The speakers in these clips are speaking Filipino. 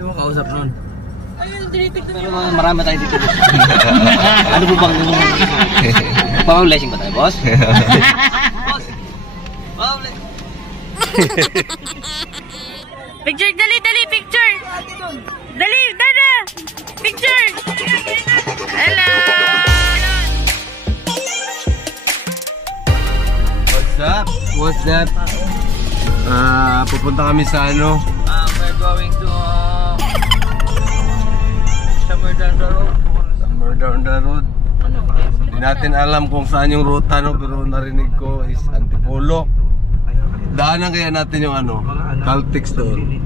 Sino mo kausap nun? Ayun, dinitig ko Pero marami tayo dito. Ano po bang pa-blessing ba tayo, boss? Boss! Pa-blessing. Picture, dali, picture! Dali, dada! Picture! Hello! What's up? Pupunta kami sa ano? We're going to somewhere down the road. Somewhere down the road. Hindi natin alam kung saan yung ruta, no? Pero narinig ko is Antipolo. Daanan kaya natin yung ano, Caltex doon.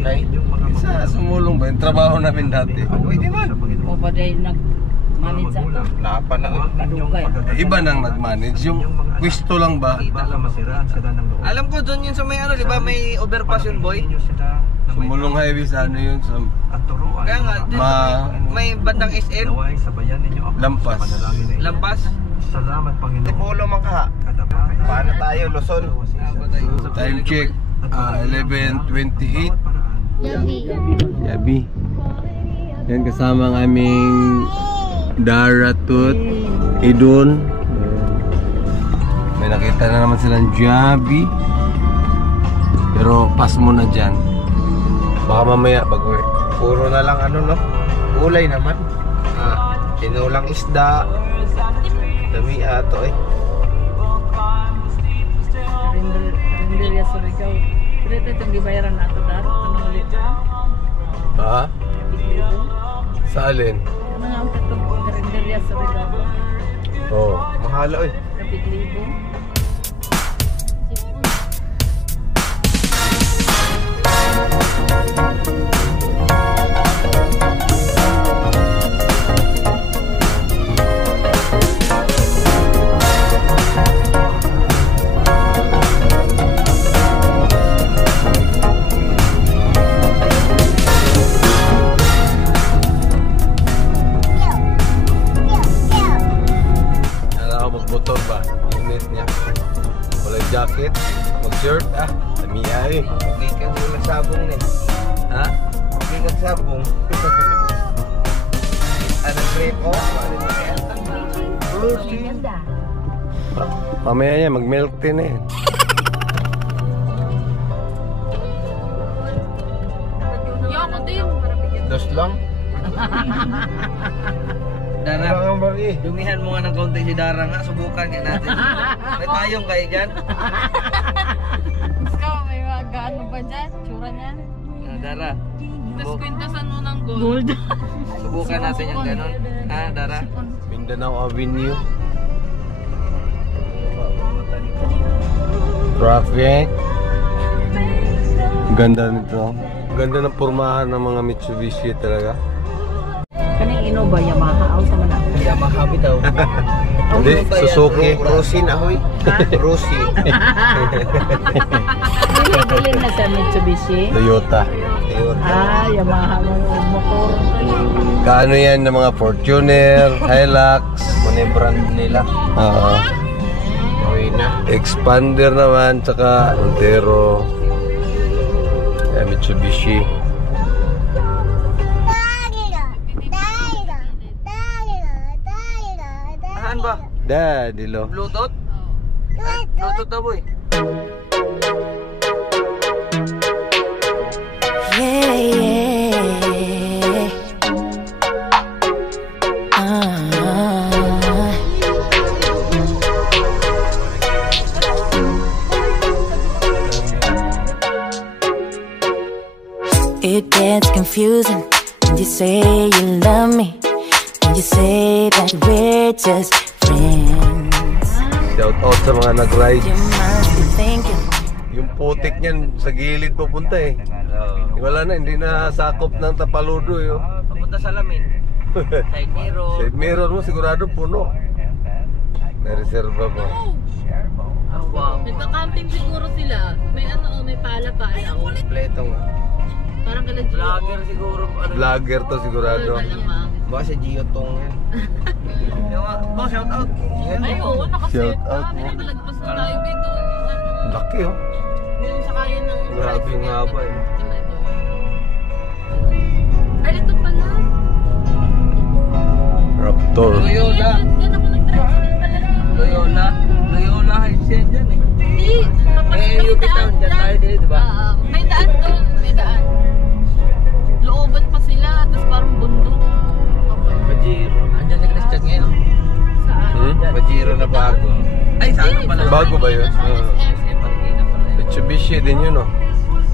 Okay. Isa sumulong ba? Yung trabaho namin dati. Pwede man. O pa dahil nag-manage ako. Napa na. Padugay. Iba nang nag-manage. Yung pwesto lang ba? Alam ko doon yun sa may ano, di ba? May overpass yun, boy. Sumulong highway sa ano yun? Sa Kaya nga, dun may bandang SM. Lampas. Lampas. Salamat Panginoon. Tipolo man ka. Paano tayo, Luzon? Time check. 11:28. Yabi. Yan kasama ang aming Daratut, Idun. May nakita na naman silang Jabi. Pero pass mo na dyan. Baka mamaya pag-uwi. Puro na lang ano, no? Ulay naman. Tinulang isda. Dami ato eh. Rinderya sa Rigaw. Pero ito itong gibayaran nato dahil. Ano ulit na? Ha? Sa alin? Ano nga ang itong rinderya sa Rigaw? Oo. Mahalo eh. Kapiglibo. Motor ba? Unit niya. Wala jacket, mag-shirt, tamiya eh. Hindi ka muna sabong eh. Ha? Hindi ka sabong. Anong grip o? Mamaya niya, mag-milk tin eh. Yoko din. Dos lang. Dara, dumihan mo nga ng kaunti si Dara nga, subukan nga natin. May tayong kayo dyan. Ikaw, may mga ano ba dyan? Tsura niyan? Dara, Tapos kwentasan mo ng gold. subukan natin yung ganon. Ha, Dara? Mindanao Avenue. Traffic. Ganda nito. Ganda ng pormahan ng mga Mitsubishi talaga. Kaning Innova, Yamaha, ako sa mana. Yamaha bitaw. Hindi, Suzuki. Rosie na hoy. Rosie. Bilin na sa Mitsubishi. Toyota. Yamaha mo motor. Kaano yan ng mga Fortuner, Hilux. Muna yung brand nila. Gawin na. Expander naman, tsaka Montero. Mitsubishi. Saan ba? Daddy lo. Bluetooth? Ay, Bluetooth na boy. It gets confusing when you say you love me, and you say that we're just friends. Shout out sa mga nag-ride. You must be thinking Yung putik niyan sa gilid papunta eh. Wala na, hindi na sakop ng Tapaludo eh. Papunta sa Lamin. Side mirror. Side mirror mo sigurado puno. May reserva pa. Wow. Nagka-camping siguro sila. May ano, may pala-pala. Kompleto nga. Parang kala Gio. Vlogger siguro. Vlogger to sigurado. Baka si Gio Tong yan. Oh, shout out. Ay, oo, nakaset Shout out ka. mo. Pinapalagpas na tayo dito. Laki oh. Yung sakayan ng... Grabe nga ba eh. motor. Loyola. Loyola Heights yan dyan eh. Hindi. UP Town dyan tayo din, di ba? May daan doon. May daan. Looban pa sila. Tapos parang bundok. Bajiro. Andyan si Christian ngayon. Saan? Bajiro na bago. Ay, sana pala. Bago ba yun? SM Marikina pala yun. Mitsubishi din yun, no?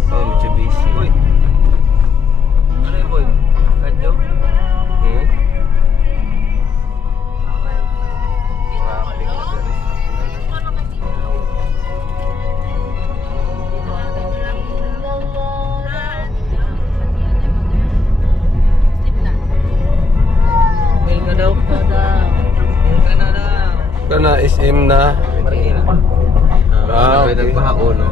Oh, Mitsubishi. Uy. Ano yun, boy? Kadyo? Kana SM na. Marikina. Okay. Nagbaho, no?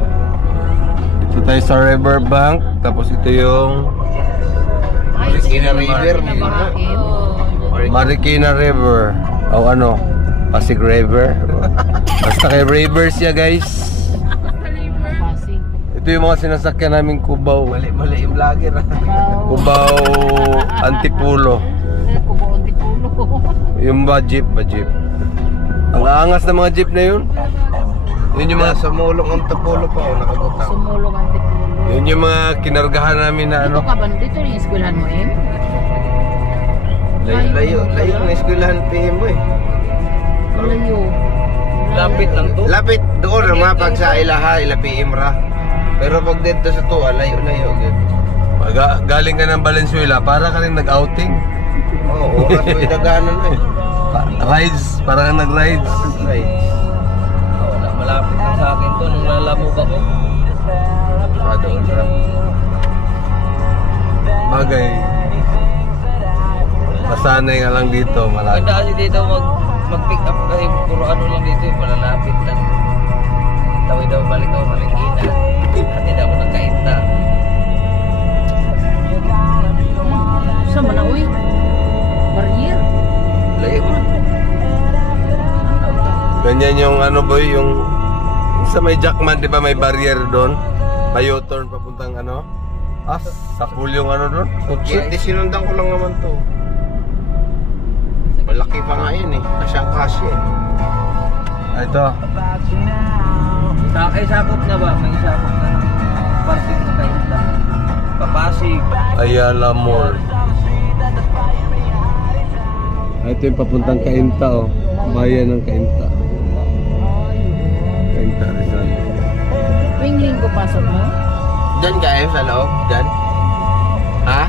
Dito tayo sa Riverbank. Tapos ito yung Marikina River. Marikina River. O ano? Pasig River. Basta kay River siya, guys. Pasig. Ito yung mga sinasakyan namin Cubao. Mali yung vlogger. Cubao Antipolo. Cubao Antipolo. Yung ba jeep. Ang aangas na mga jeep na yun. Yun yung mga Sumulong ang Antipolo pa ako nakabutang. Sumulong Antipolo. yun yung mga kinargahan namin na ano. Dito ka ba? Dito yung eskwelahan mo eh? Layo ng eskwelahan PM mo eh. Malayo. Lapit lang to. Lapit doon naman pag sa Ilaha, Ila PM ra. Pero pag dito sa Tua, layo-layo. Galing ka ng Valenzuela, para ka rin nag-outing. Oo, oras mo idaganan na eh. Rides, para ka nag-rides. Right. Malapit lang sa akin to nung lalamog ako. Doon na. Bagay. Masanay nga lang dito, malapit. Ganda kasi dito mag-pick up kasi puro ano lang dito yung malalapit lang. Tawid daw balik ako Marikina. Hatid ako ng Kainta. Saan mo na uwi? Barrier. Layo mo. Ganyan yung ano boy, yung sa may Jackman, di ba may barrier doon? May U-turn papuntang ano? Sa pool yung ano doon? Hindi, sinundan ko lang naman to. Malaki pa nga yun eh. Kasyang kasya eh. Ito. Sakop na ba? May sakop na ng parking na Kainta. Papasig. Ayala Mall. Ito yung papuntang Kainta, oh. Bayan ng Kainta. Kainta Rizal. Tuwing linggo pasok mo? Diyan kayo sa loob? Diyan? Ha?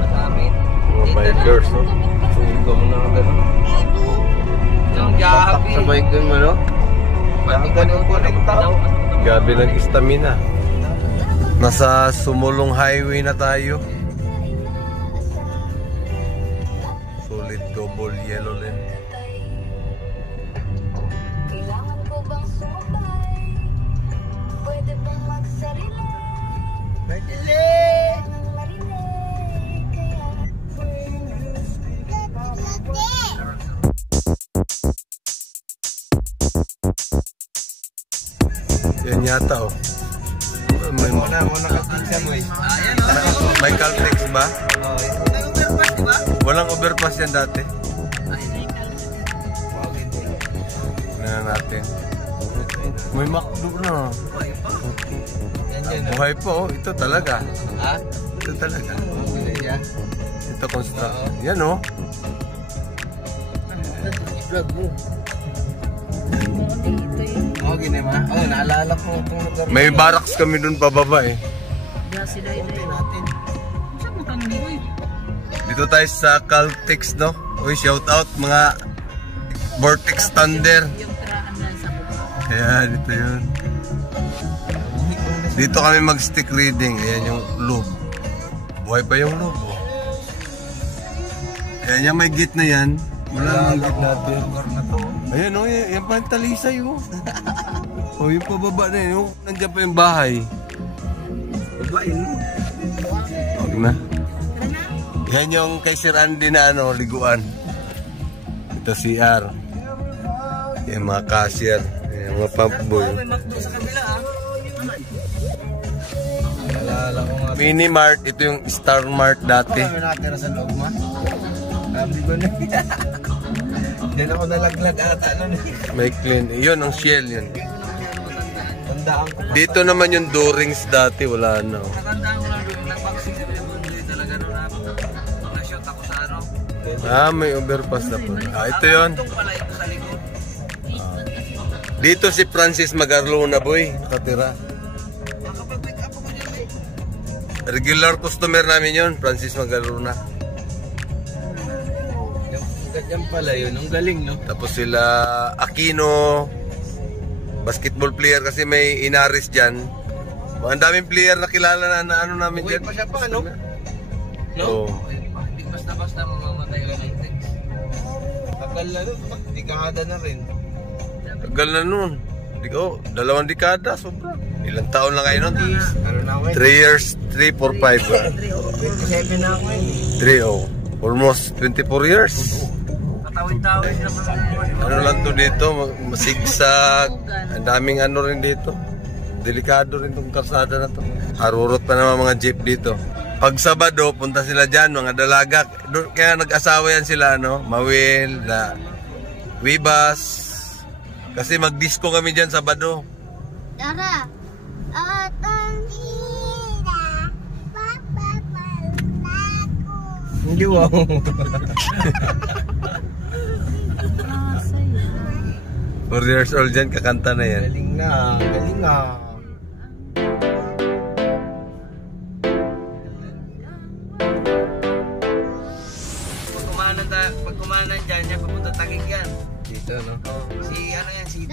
Nagamit? Mga bikers, oh. Ikaw mo na ang gano'n. Yung gabi. Sabay ko mo, no? Bakit ganun ko lang tao? Gabi ng stamina. Nasa Sumulong Highway na tayo. Solid double yellow lane. Kailangan ko bang sumabay? Pwede bang magsarili? Pwede! Marinig kaya Yan yata, oh. May nakapigsa mo eh. May Caltex ba? Walang overpass yan dati. Tingnan natin. May McDo na. Buhay pa, oh. Ito talaga. Ha? Ito talaga. Yan. Ito construction. Yan, oh. I-vlog mo. Oo, ginema. Oo, naalala ko itong lugar. May barracks kami dun pababa, eh. Diyan sila ito. natin. Saan mo kang niyo eh? Dito tayo sa Caltex, no? Uy, shout out mga Vortex Thunder. Yung tirahan na sa bukod. Ayan, ito yun. Dito kami mag-stick reading. Ayan yung loob. Buhay pa yung loob, oh. Ayan yung may gate na yan. Wala nang gate natin. Ayan, oh. Yan pa yung talisay, oh. Oh, yung pababa na yun. Yung nandiyan pa yung bahay. Babain mo. Huwag na. Yan yung kay Sir Andy na ano, liguan. Ito CR. Yung mga cashier. Yung mga pump boy. May McDo sa kabila ah. Naalala ko nga. Mini Mart, ito yung Star Mart dati. Kami nakatira sa loob, ma. Sabi ko na. Diyan ako nalaglag ata nun. May clean. Yun ang Shell yun. Tandaan ko. Dito naman yung Durings dati, wala na. Nakandaan ko lang doon, nag-vaccine sa Bundoy talaga noon na na-shoot ako sa ano. May overpass na po. Ito yun. Itong pala ito sa likod. Dito si Francis Magarlona, boy. Nakatira. Nakapag-pick up ako dyan eh. Regular customer namin yun, Francis Magarlona. Ganyan pala yun. Ang galing, no? Tapos sila Aquino, basketball player kasi may Inaris dyan. Ang daming player na kilala na ano namin Buhay dyan. pa siya pa, no? Oo. Hindi basta-basta mamamatay ka lang. Tagal na nun. Dekada na rin. Tagal na nun. 2 dekada, sobra. Ilang taon lang kayo nun? Ano na ako 3 years, 3, 4, 5. 27 na ako eh. 3, almost 24 years. Katawid-tawid naman. Ano lang to dito, masigsag. Ang daming ano rin dito. Delikado rin tong kalsada na to. Harurot pa naman mga jeep dito. Pag Sabado, punta sila dyan, mga dalaga. Kaya nag-asawa yan sila, no? Mawil, Wibas. Kasi mag-disco kami dyan Sabado. Tara. Hindi, wow. 4 years old dyan, kakanta na yan. Galing na. Galing na. Pag kumanan dyan, yan papunta Taguig yan. Dito, no? Si ano yan, si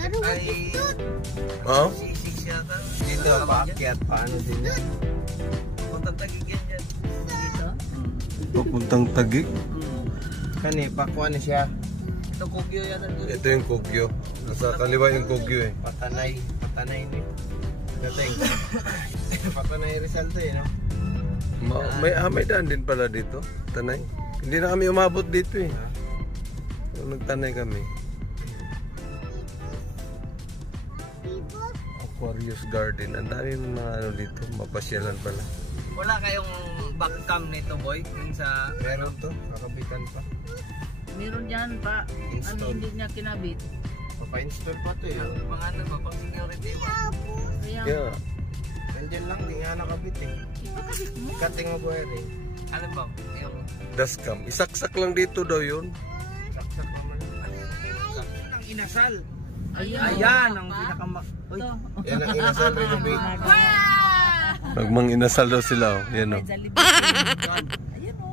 Oh? si Six yata. Dito, paakyat. Paano din yan? Papunta Taguig yan dyan. Dito? Papuntang Taguig. Kani, pakuha na siya. Ito Kogyo yan. Ito yung Kogyo. Nasa kaliwa yung Kogyo eh. Patanay. Patanay ni. Dating. Patanay Rizal to eh, no? May daan din pala dito. Tanay. Hindi na kami umabot dito eh. Nagtanay kami. Aquarius Garden. Ang dami mga ano dito. Mapasyalan pala. Wala kayong backcam nito boy? Yung sa... Meron to. Kakabitan pa. Meron dyan pa. Ano Install. hindi niya kinabit. Papa-install pa to eh. Mga ano ba? Pang security ba? Kaya, Yeah. Nandyan lang. Di nga nakabit eh. ipakabit mo. Cutting mo buhay eh. Ano ba? Yung... Dashcam. Isaksak lang dito daw yun. Saksak naman. Ang inasal. Ayan. Ayan ang pinakama... Uy. Ito. Yan ang inasal renovate. Nagmang inasal daw sila. Oh. Yan o. Ayan o.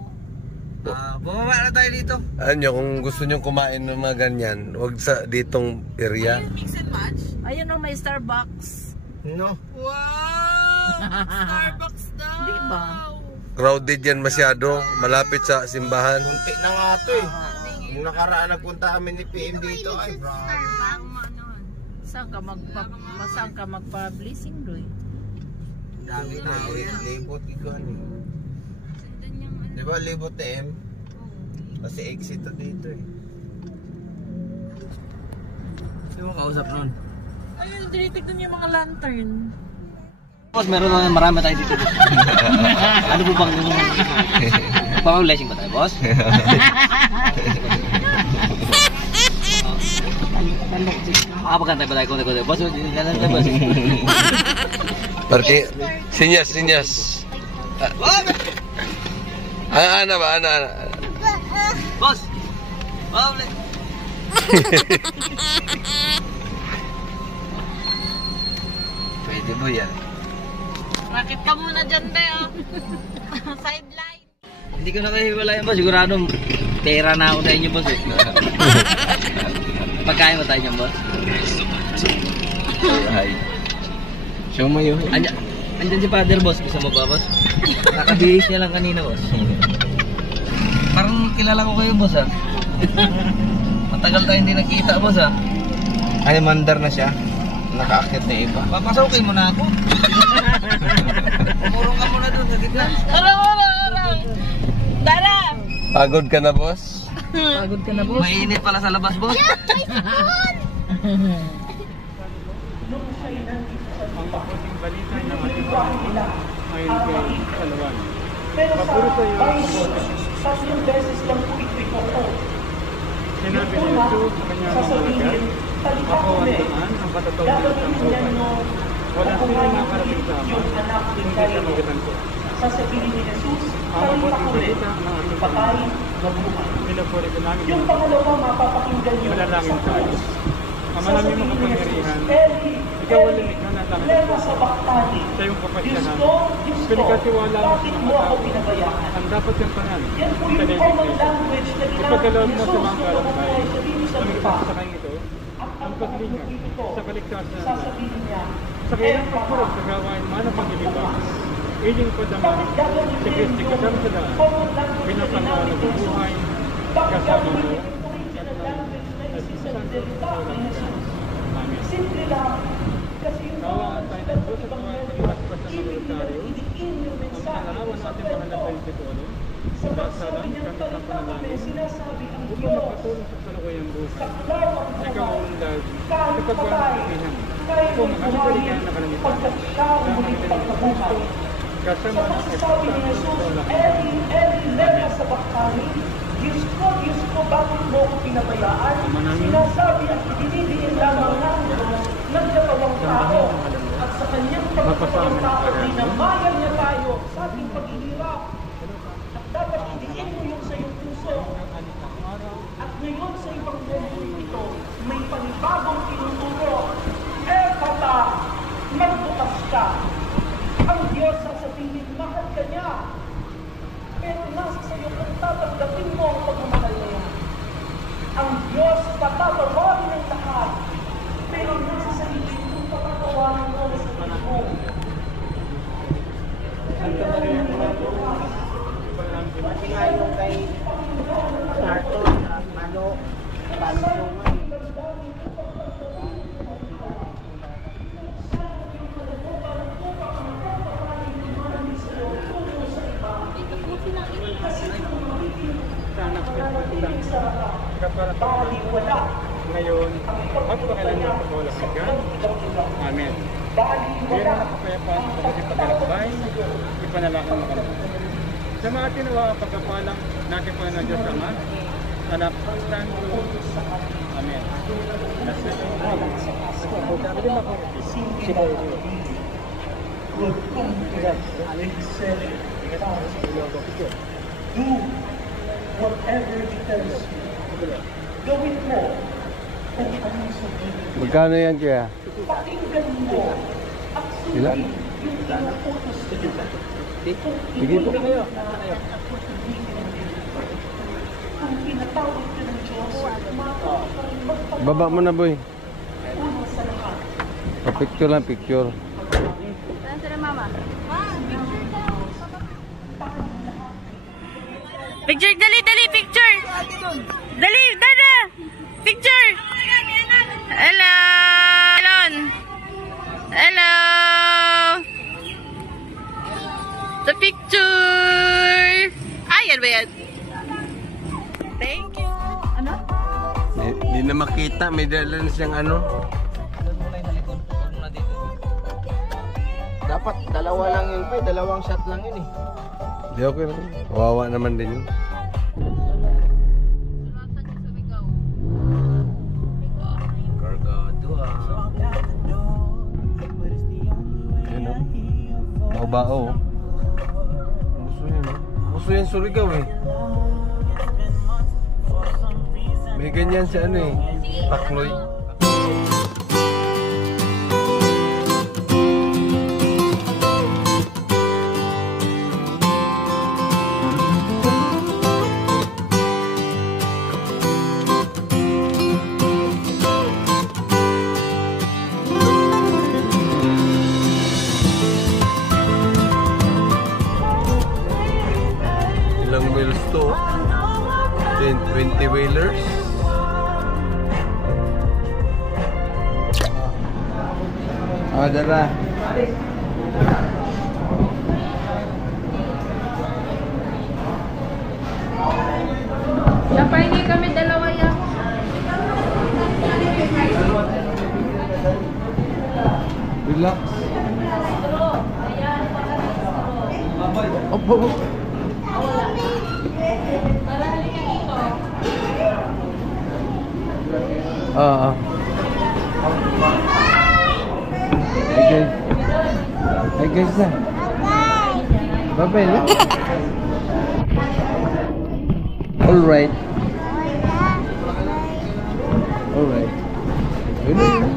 Bumaba na tayo dito. Ano nyo, kung gusto nyo kumain ng mga ganyan, huwag sa ditong area. Mix and match? Ayan o, may Starbucks. No. Wow! Starbucks daw! Di ba? Crowded yan masyado. Malapit sa simbahan. Kunti na nga to eh. Yung nakaraan nagpunta kami ni PM dito ay Saan ka magpa-blessing doy? Dami tayo yan. libot ikaw ni. Di ba libot M? Kasi exit to dito eh. Sino mo kausap nun? Ayun, tinitignan yung mga lantern. Boss, meron na marami tayo dito. Ano po bang... Pang-blessing ba tayo, boss? Makapagkantay ba tayo kung tayo, boss? Lalan tayo, boss. Porque, sinyas. Ana ba? Ana. Boss! Pablo! Pwede mo yan. Rakit ka muna dyan, be, oh. Sideline. Hindi ko nakahiwala yan, boss. Siguradong pera na ako sa inyo, boss. Pagkain mo tayo niyan, boss? Hi. Show mo yun. Andyan si Father, boss. Gusto mo ba, boss? Nakabihis niya lang kanina, boss. Parang kilala ko kayo, boss, ha? Matagal tayo hindi nakita, boss, ha? Ay, mandar na siya. Nakaakyat na iba. Papasokin mo na ako. Umurong ka muna doon sa gitna. Orang! Tara! Pagod ka na, boss? Pagod ka na, boss? Mainit pala sa labas, boss. ayon kay Salawan. Mapuro sa iyo ang sinabi ni Jesus sa kanyang mga alagad, ako ang daan, ang katatawanan at ang buhay. Wala silang makarating sa Ama, hindi sa magitan ko. Ang mabuting balita ng ating Panginoon. Pinapuri ko namin yung manalangin tayo. Ama namin makapangyarihan, ikaw ang lumikha ng langit sa iyong kapasyahan. Pinagkatiwala mo sa mga tao. Ang dapat yung pangan, ipagkaloob mo sa mga kalakay na magpagsakay nito, ang paglingat sa kaligtasan ng lahat. Sa kanyang pagpurot sa gawain man ang paglilibang, iling padaman, si Kristi kasama sa lahat, pinapangaan ng bubuhay, kasama mo, Amen. Kawaan tayo ng Diyos at mga pag-iwaspas ng voluntaryo. Ang panalawan natin mahal na tayo Titulo. Dasalan kami sa panalangin upang makatulong sa kalukayang buhay. Ikaw ang undag sa pagwawakihan upang makakaligan na kalamitan. Ang mga ng Kristo kasama ng Espiritu Santo. Diyos ko, bakit mo ako pinabayaan? Sinasabi at idinidiin lamang ng nagkatawang tao at sa kanyang pagkatawang tao, dinamayan niya tayo sa ating paghihirap. At dapat idiin mo yung sa iyong puso. At ngayon sa ibang mundo ito, may panibagong tinuturo. Epata, magbukas ka. Ang Diyos sasabihin, mahal ka niya. Pero nasa sa iyo kung tatanggapin mo ang pagmamahal na yan. Ang Diyos patatawarin ng lahat. Pero nasa sa iyo kung patatawarin mo sa sarili mo. Santa Maria Manato, Pati nga yung kay Sarton, Mano, Palsungan. kaparaparan ngayon at pakailangan sa kawalan. Amen. Kaya na kapayapaan sa mga paglalakbay, ipanalakang mo kami. Sa mga tinawa ang pagkapalang natin pa na Diyos Ama, Anak, Santo. Amen. Do whatever He tells you. Gawin mo kung anong sabihin. Magkano yan kaya? Pakinggan mo at Ilan? sundin yung inuutos sa iyo. Sige po. Kung pinatawag ka ng Diyos, Baba mo na, boy. una sa lahat. Picture lang, picture. Saan sila mama? Picture, dali, picture! Dali, dada! Picture! Hello! Hello! The picture! Ayan ba yan? Thank you! Ano? Hindi na makita, may dala na siyang ano. Dapat dalawa lang yun pa, dalawang shot lang yun eh. Di okay naman. Kawawa naman din yun. Kargado ah. Yun o. Bao-bao o. Gusto yun o. Gusto yan Surigao eh. May ganyan si ano eh. Takloy. Ilang wheels to? Then 20 wheelers. Ah, dara. Siya hindi kami dalawa yan. Relax. Opo. Hey guys na. Bye-bye na. Alright. Alright. Yun na yun.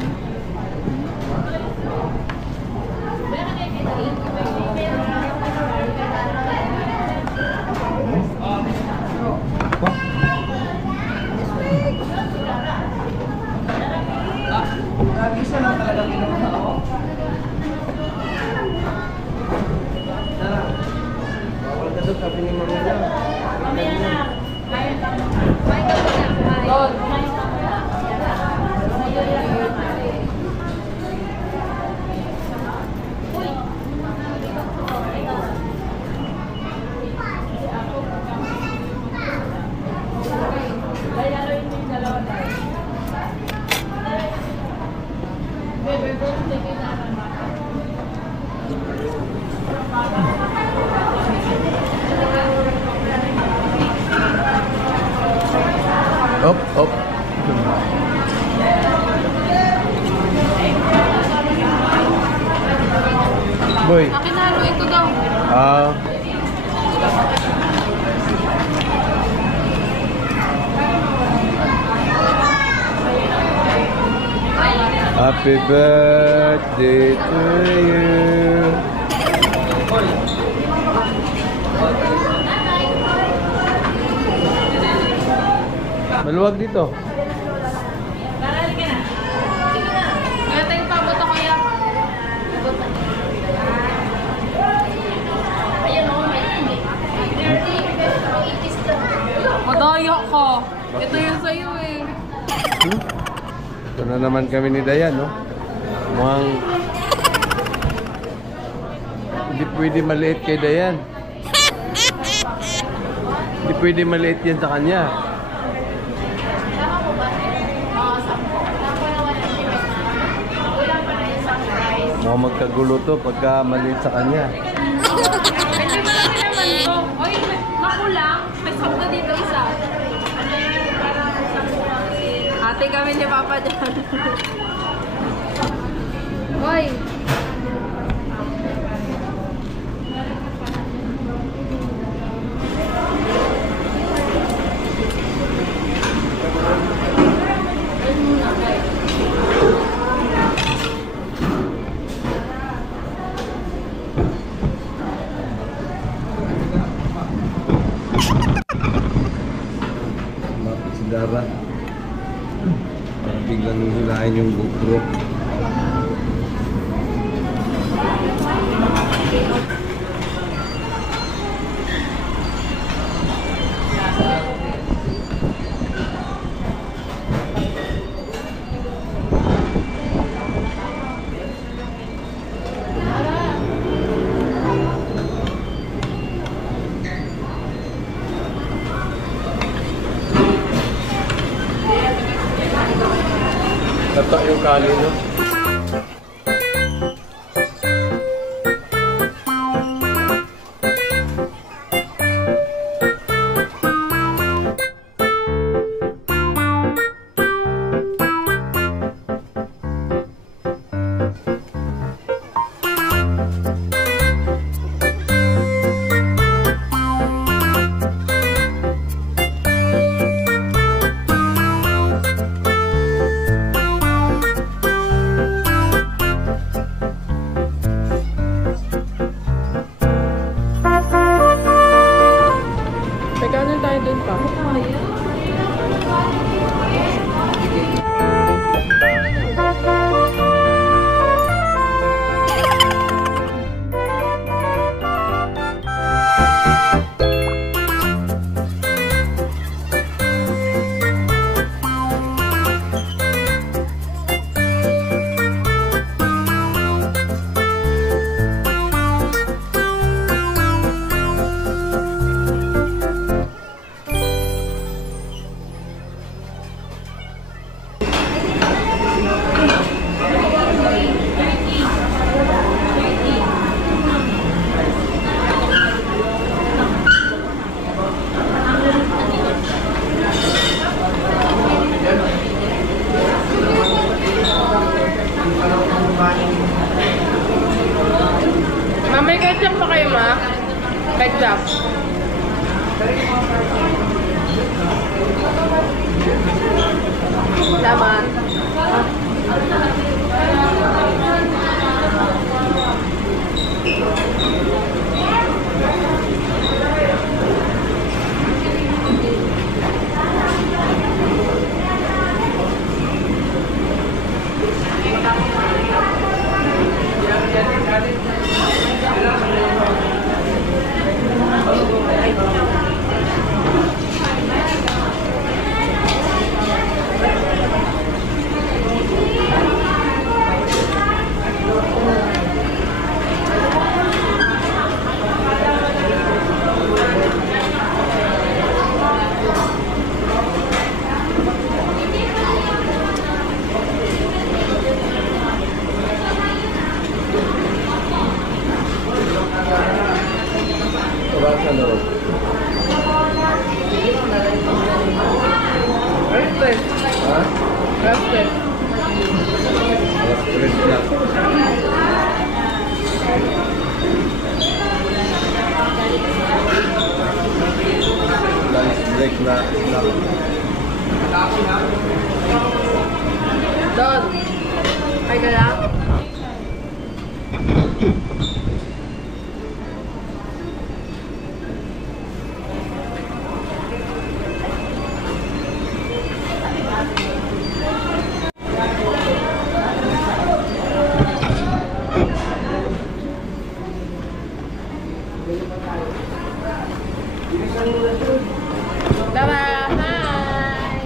Sabi ni Mami na. Up. Boy. Akin na, ito daw. Happy birthday to you. Maluwag dito. Marali ka na. Sige na. Kaya tayong paboto ko yan. Ayan o, may 30. Madaya ka. Ito yung sa'yo eh. Ito na naman kami ni Dayan, no? Mukhang hindi pwede maliit kay Dayan. Hindi pwede maliit yan sa kanya. Mukhang magkagulo to pagka maliit sa kanya. Hindi ba naman to? Oy, makulang. May sabda dito isa. Ate kami ni Papa dyan. Oy. Bakit si Dara? Parang biglang hilahin yung GoPro. Tatak yung kali, no? May ketchup pa kayo, ma? Ketchup. Salamat. Don, ay ka lang? Bye-bye! Hi!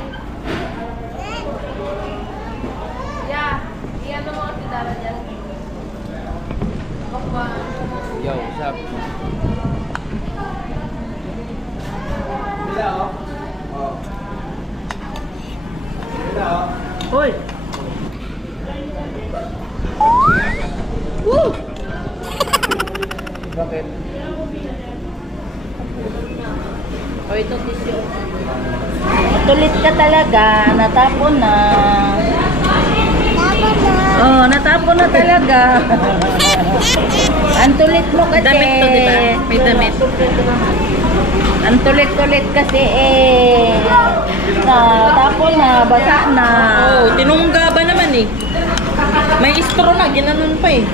Yeah, iyan mo si Dara dyan. Yo, what's up? Hoy! Bakit? O ito tissue. Tulit ka talaga, natapon na. Oh, natapon na talaga. Ang tulit mo kasi. Damit to, di ba? May damit. Ang tulit-tulit kasi eh. Natapon na, basa na. Oh, tinungga ba naman eh? May straw na, ginanon pa eh.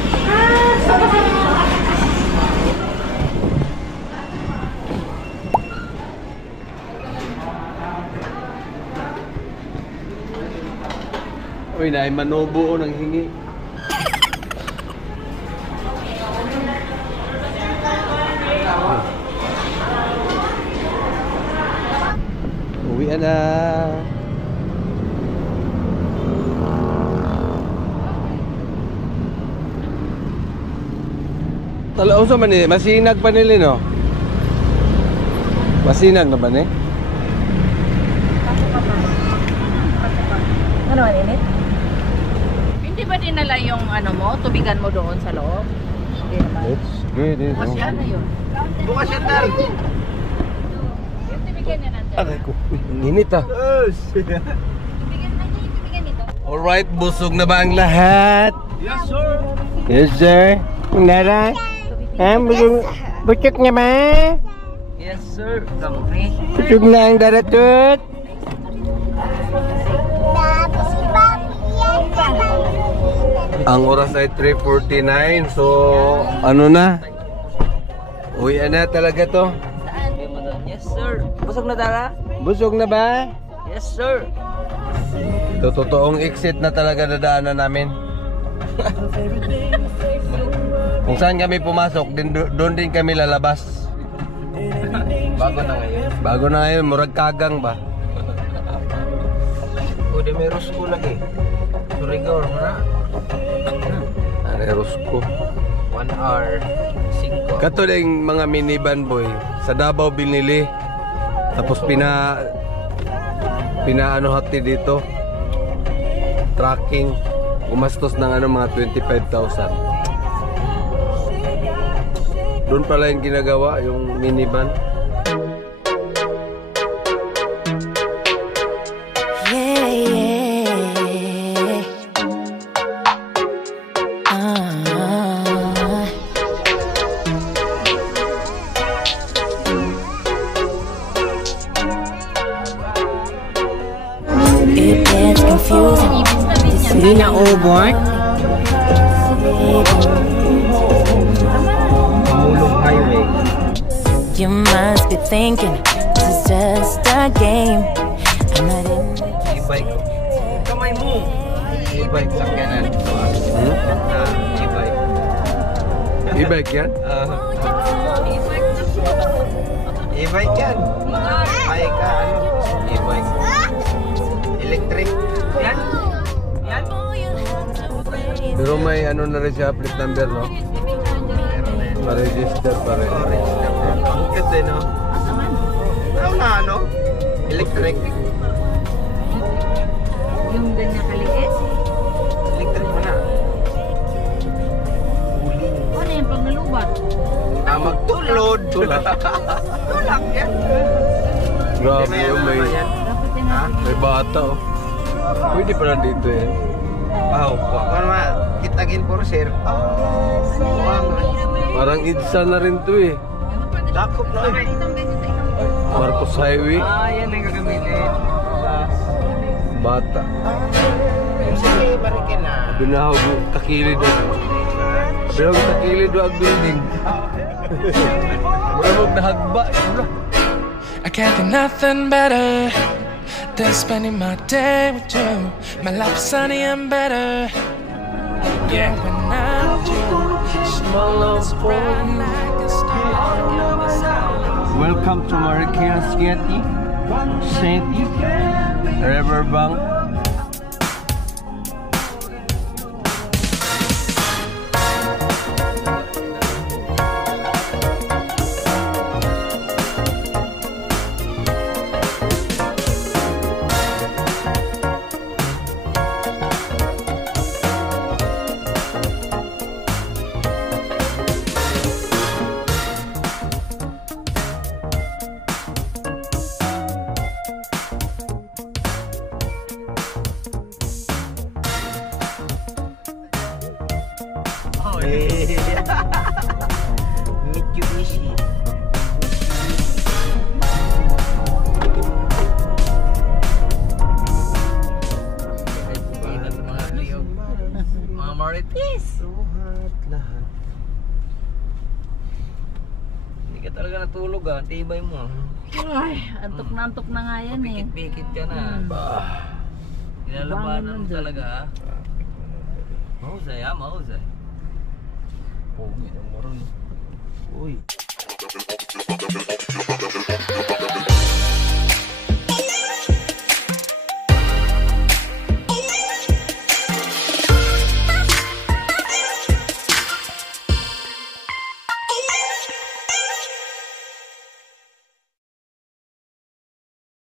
Uy, na manubuo ng hingi. Uwian na. Tala, unsa man ni? Masinag pa nila, no? Masinag na ba ni? Ano man init? Hindi ba dinala yung ano mo, tubigan mo doon sa loob? Hindi naman. It's good, eh. Kasi ano yun? Bukas yan, Dar! Yung tubigan niya nandyan. Aray ko, uy, ang init ah. Alright, busog na ba ang lahat? Yes, sir! Yes, sir. Nara? Busog na ba? Yes, sir! Kampi! Busog na ang daratut? Ang oras ay 3:49, so ano na? Uwian na talaga to. Yes, sir! Busog na, Dara? Busog na ba? Yes, sir! Ito, totoong exit na talaga nadaanan namin. Kung saan kami pumasok, doon din kami lalabas. Bago na ngayon. Bago na ngayon, murag kagang ba? O, di may rusko lagi. Surigor mo na. Areros ko. 1 hour. 5. Kato na yung mga minivan boy. Sa Davao binili. Tapos pinaano hati dito. Tracking. Gumastos ng ano mga 25,000. Doon pala yung ginagawa, yung minivan. Yeah, yeah. Hindi na over. Mahulog highway. You must be thinking this is just a game. I'm not in E-bike. Kamay mo. E-bike sa kanan. E-bike. E-bike yan? E-bike yan. Bike ka, ano? E-bike. Electric. Yan. Yan. Pero may ano na rin siya, plate number, no? Pa-register pa rin. Ang ganda, no? Ano na, ano? Electric. Yung ganyan kaliit? Electric mo na. Ano yan pag nalubat? Magtulod. Tulak yan. Grabe yun, may, Dapat yan may bata, oh. Pwede pala dito, eh. Wow, kung naman, kitagin po, sir. Parang IDSA na rin to, eh. Dakop na. Marcos Highway. Yan ang gagamitin. Bata. Sige, barikin na. Binahog kakilid, oh. Binahog kakilid, oh, ang building. Maramog na hagba. I can't think nothing better than spending my day with you. My life is sunny and better. Yeah, when I'm with you, small love bright like a star. Welcome to Marikina City, Riverbank. Mitsubishi. Mga marites. Lahat. Hindi ka talaga natulog ah. Tibay mo ah. Ay, antok na nga yan eh. Pikit-pikit ka na. Kinalabanan mo talaga ah. Mahusay ah, mahusay. Pogi ng maroon. Uy.